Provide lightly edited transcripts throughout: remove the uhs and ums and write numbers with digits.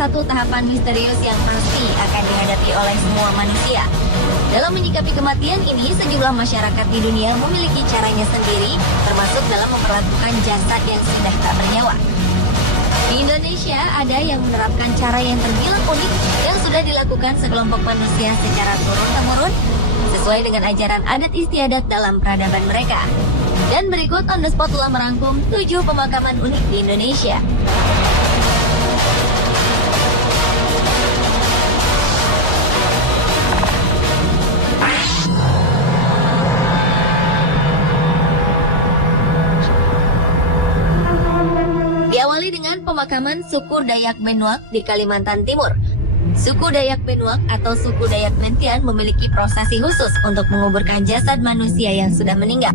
satu tahapan misterius yang pasti akan dihadapi oleh semua manusia. Dalam menyikapi kematian ini, sejumlah masyarakat di dunia memiliki caranya sendiri, termasuk dalam memperlakukan jasad yang sudah tak bernyawa. Di Indonesia, ada yang menerapkan cara yang terbilang unik yang sudah dilakukan sekelompok manusia secara turun-temurun, sesuai dengan ajaran adat istiadat dalam peradaban mereka. Dan berikut On The Spot telah merangkum 7 pemakaman unik di Indonesia. Diawali dengan pemakaman suku Dayak Benuak di Kalimantan Timur. Suku Dayak Benuak atau suku Dayak Mentian memiliki prosesi khusus untuk menguburkan jasad manusia yang sudah meninggal.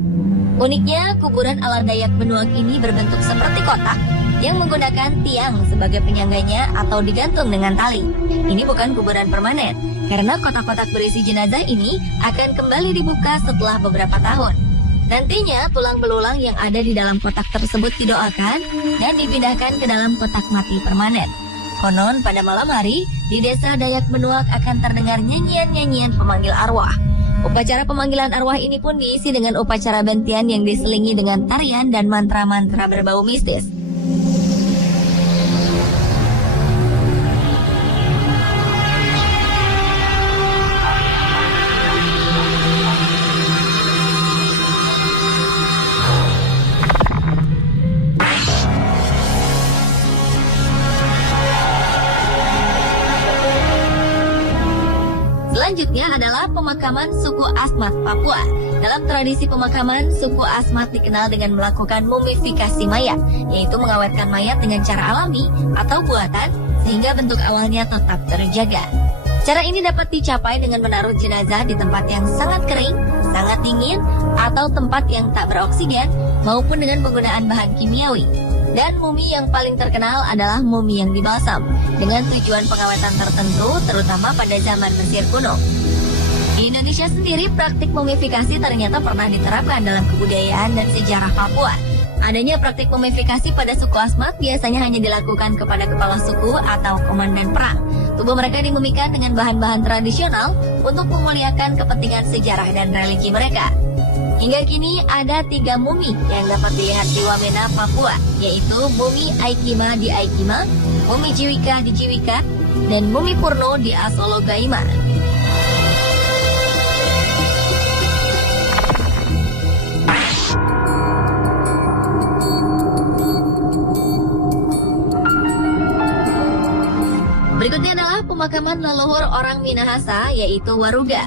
Uniknya, kuburan ala Dayak Benuak ini berbentuk seperti kotak yang menggunakan tiang sebagai penyangganya atau digantung dengan tali. Ini bukan kuburan permanen, karena kotak-kotak berisi jenazah ini akan kembali dibuka setelah beberapa tahun. Nantinya, tulang belulang yang ada di dalam kotak tersebut didoakan dan dipindahkan ke dalam kotak mati permanen. Konon, pada malam hari, di desa Dayak Benuak akan terdengar nyanyian-nyanyian pemanggil arwah. Upacara pemanggilan arwah ini pun diisi dengan upacara bentian yang diselingi dengan tarian dan mantra-mantra berbau mistis. Selanjutnya adalah pemakaman suku Asmat, Papua. Dalam tradisi pemakaman, suku Asmat dikenal dengan melakukan mumifikasi mayat, yaitu mengawetkan mayat dengan cara alami atau buatan, sehingga bentuk awalnya tetap terjaga. Cara ini dapat dicapai dengan menaruh jenazah di tempat yang sangat kering, sangat dingin, atau tempat yang tak beroksigen, maupun dengan penggunaan bahan kimiawi. Dan mumi yang paling terkenal adalah mumi yang dibalsam, dengan tujuan pengawetan tertentu, terutama pada zaman Mesir kuno. Di Indonesia sendiri, praktik mumifikasi ternyata pernah diterapkan dalam kebudayaan dan sejarah Papua. Adanya praktik mumifikasi pada suku Asmat biasanya hanya dilakukan kepada kepala suku atau komandan perang. Tubuh mereka dimumikan dengan bahan-bahan tradisional untuk memuliakan kepentingan sejarah dan religi mereka. Hingga kini ada 3 mumi yang dapat dilihat di Wamena, Papua, yaitu mumi Aikima di Aikima, mumi Jiwika di Jiwika, dan mumi Purno di Asolo Gaima. Berikutnya adalah pemakaman leluhur orang Minahasa, yaitu Waruga.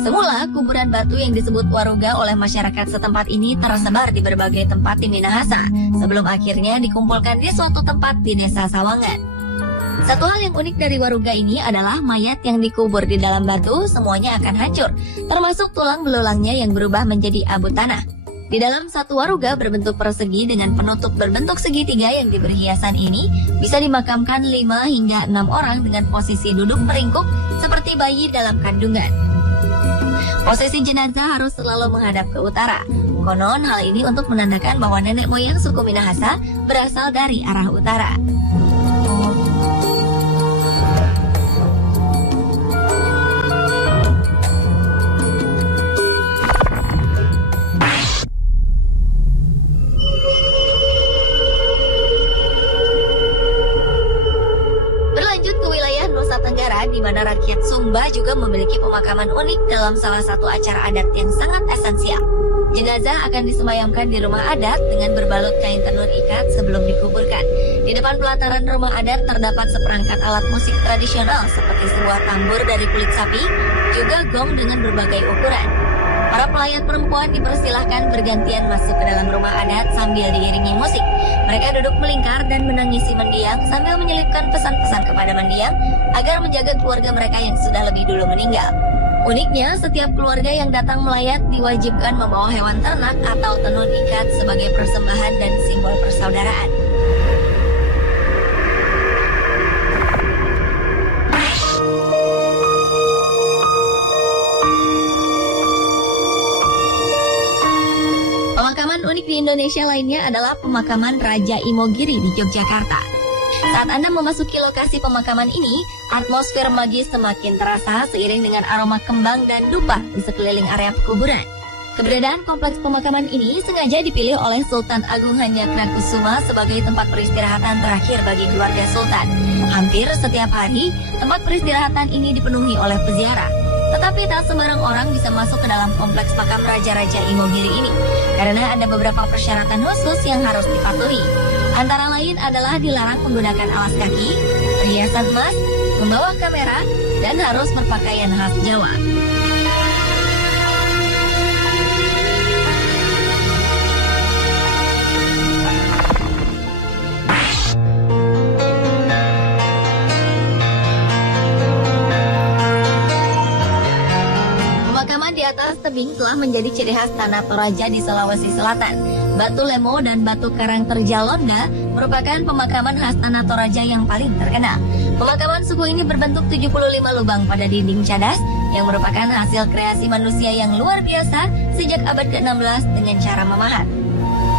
Semula, kuburan batu yang disebut Waruga oleh masyarakat setempat ini tersebar di berbagai tempat di Minahasa, sebelum akhirnya dikumpulkan di suatu tempat di desa Sawangan. Satu hal yang unik dari Waruga ini adalah mayat yang dikubur di dalam batu semuanya akan hancur, termasuk tulang belulangnya yang berubah menjadi abu tanah. Di dalam satu waruga berbentuk persegi dengan penutup berbentuk segitiga yang diberi hiasan ini, bisa dimakamkan 5 hingga 6 orang dengan posisi duduk meringkuk seperti bayi dalam kandungan. Posisi jenazah harus selalu menghadap ke utara. Konon hal ini untuk menandakan bahwa nenek moyang suku Minahasa berasal dari arah utara. Di mana rakyat Sumba juga memiliki pemakaman unik dalam salah satu acara adat yang sangat esensial. Jenazah akan disemayamkan di rumah adat dengan berbalut kain tenun ikat sebelum dikuburkan. Di depan pelataran rumah adat terdapat seperangkat alat musik tradisional seperti sebuah tambur dari kulit sapi, juga gong dengan berbagai ukuran. Para pelayat perempuan dipersilahkan bergantian masuk ke dalam rumah adat sambil diiringi musik. Mereka duduk melingkar dan menangisi mendiang sambil menyelipkan pesan-pesan kepada mendiang agar menjaga keluarga mereka yang sudah lebih dulu meninggal. Uniknya, setiap keluarga yang datang melayat diwajibkan membawa hewan ternak atau tenun ikat sebagai persembahan dan simbol persaudaraan. Pemakaman unik di Indonesia lainnya adalah pemakaman Raja Imogiri di Yogyakarta. Saat Anda memasuki lokasi pemakaman ini, atmosfer magis semakin terasa seiring dengan aroma kembang dan dupa di sekeliling area pekuburan. Keberadaan kompleks pemakaman ini sengaja dipilih oleh Sultan Agung Hanyakirakusuma sebagai tempat peristirahatan terakhir bagi keluarga Sultan. Hampir setiap hari, tempat peristirahatan ini dipenuhi oleh peziarah. Tetapi tak sembarang orang bisa masuk ke dalam kompleks makam Raja-Raja Imogiri ini, karena ada beberapa persyaratan khusus yang harus dipatuhi. Antara lain adalah dilarang menggunakan alas kaki, perhiasan emas, membawa kamera, dan harus berpakaian khas Jawa. Pemakaman di atas tebing telah menjadi ciri khas tanah Toraja di Sulawesi Selatan. Batu Lemo dan Batu Karang Terjalonda merupakan pemakaman khas tanah Toraja yang paling terkenal. Pemakaman suku ini berbentuk 75 lubang pada dinding cadas yang merupakan hasil kreasi manusia yang luar biasa sejak abad ke-16 dengan cara memahat.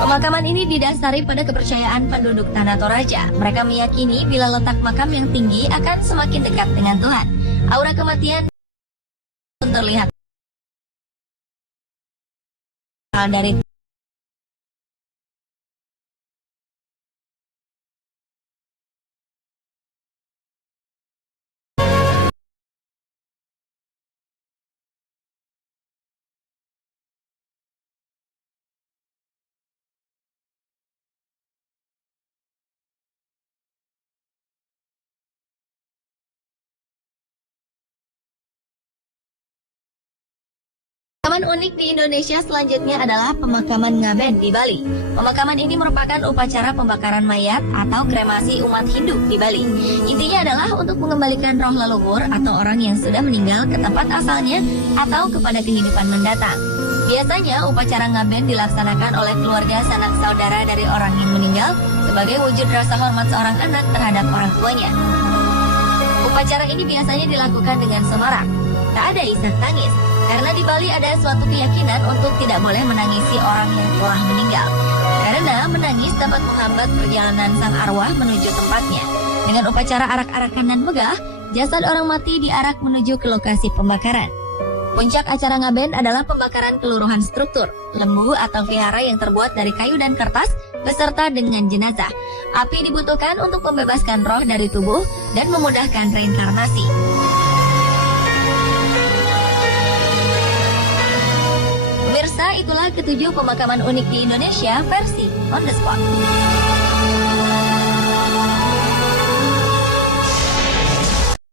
Pemakaman ini didasari pada kepercayaan penduduk tanah Toraja. Mereka meyakini bila letak makam yang tinggi akan semakin dekat dengan Tuhan. Aura kematian terlihat dari Pemakaman unik di Indonesia selanjutnya adalah pemakaman Ngaben di Bali. Pemakaman ini merupakan upacara pembakaran mayat atau kremasi umat Hindu di Bali. Intinya adalah untuk mengembalikan roh leluhur atau orang yang sudah meninggal ke tempat asalnya atau kepada kehidupan mendatang. Biasanya upacara Ngaben dilaksanakan oleh keluarga sanak saudara dari orang yang meninggal sebagai wujud rasa hormat seorang anak terhadap orang tuanya. Upacara ini biasanya dilakukan dengan semarak. Tak ada isak tangis. Karena di Bali ada suatu keyakinan untuk tidak boleh menangisi orang yang telah meninggal. Karena menangis dapat menghambat perjalanan sang arwah menuju tempatnya. Dengan upacara arak-arakan dan megah, jasad orang mati diarak menuju ke lokasi pembakaran. Puncak acara Ngaben adalah pembakaran keluruhan struktur, lembu atau vihara yang terbuat dari kayu dan kertas, beserta dengan jenazah. Api dibutuhkan untuk membebaskan roh dari tubuh dan memudahkan reinkarnasi. Pemirsa, itulah ketujuh pemakaman unik di Indonesia versi On The Spot.